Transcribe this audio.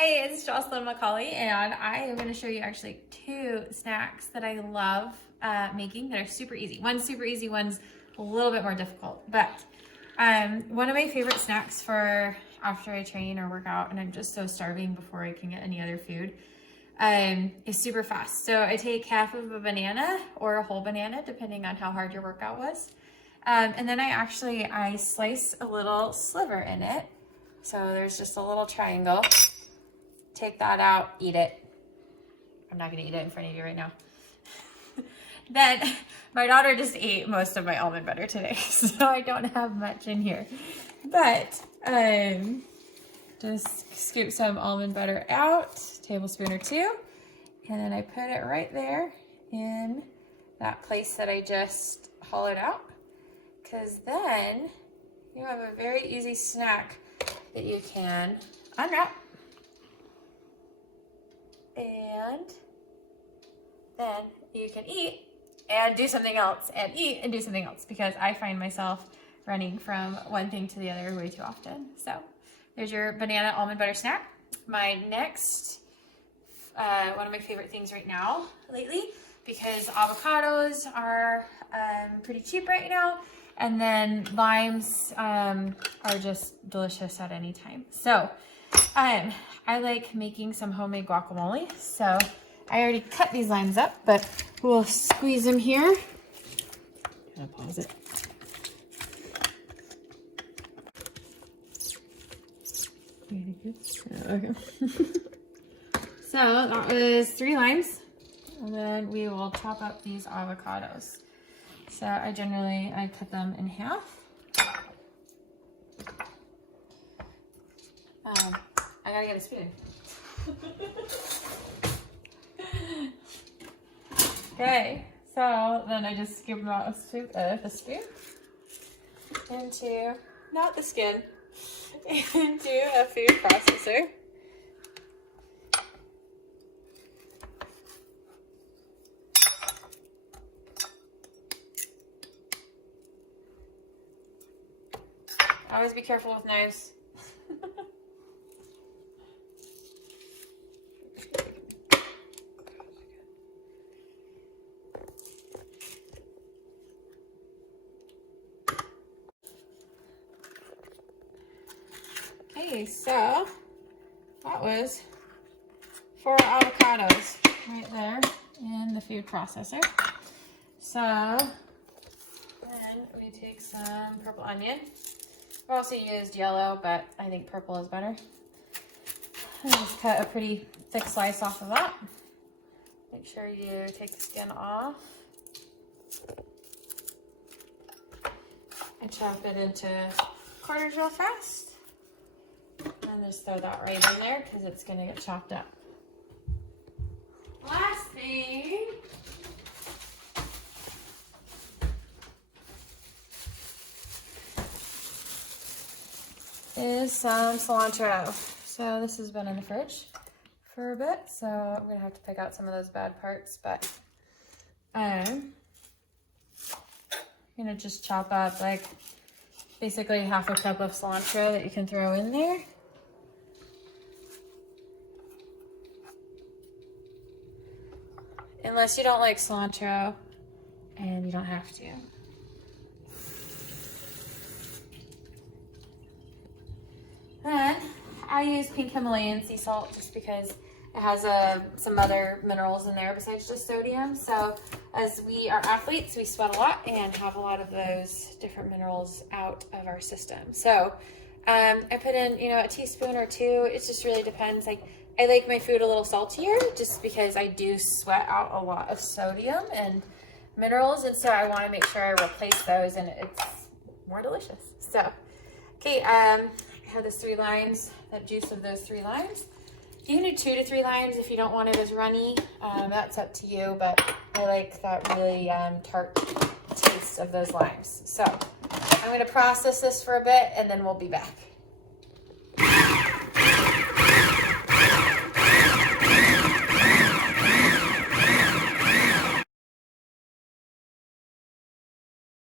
Hey, it's Jocelyn McCauley, and I am going to show you actually two snacks that I love making that are super easy. One's super easy, one's a little bit more difficult. But one of my favorite snacks for after I train or work out and I'm just so starving before I can get any other food is super fast. So I take half of a banana or a whole banana, depending on how hard your workout was. And then I slice a little sliver in it. So there's just a little triangle. Take that out, eat it. I'm not gonna eat it in front of you right now. Then my daughter just ate most of my almond butter today, so I don't have much in here. But just scoop some almond butter out, tablespoon or two, and then I put it right there in that place that I just hollowed out. Because then you have a very easy snack that you can unwrap. And then you can eat and do something else and eat and do something else, because I find myself running from one thing to the other way too often. So there's your banana almond butter snack. My next, one of my favorite things right now lately, because avocados are pretty cheap right now, and then limes are just delicious at any time. So I like making some homemade guacamole. So I already cut these limes up, but we'll squeeze them here. I'm gonna pause it. Okay. So that was 3 limes, and then we will chop up these avocados. So I cut them in half. I gotta get a spoon. Okay, so then I just scoop them out with a spoon into, not the skin, into a food processor. Always be careful with knives. Okay, so that was 4 avocados right there in the food processor. So then we take some purple onion. I also used yellow, but I think purple is better. And just cut a pretty thick slice off of that. Make sure you take the skin off. And chop it into quarters real fast. And just throw that right in there because it's going to get chopped up. Last thing is some cilantro. So this has been in the fridge for a bit, so I'm going to have to pick out some of those bad parts, but I'm going to just chop up like basically half a cup of cilantro that you can throw in there. Unless you don't like cilantro, and you don't have to. Then I use pink Himalayan sea salt just because it has some other minerals in there besides just sodium. So as we are athletes, we sweat a lot and have a lot of those different minerals out of our system. So I put in, a teaspoon or 2. It just really depends. Like, I like my food a little saltier just because I do sweat out a lot of sodium and minerals, and so I want to make sure I replace those and it's more delicious. So, okay, I have those 3 limes, the juice of those 3 limes. You can do 2 to 3 limes if you don't want it as runny. That's up to you, but I like that really tart taste of those limes. So I'm going to process this for a bit and then we'll be back.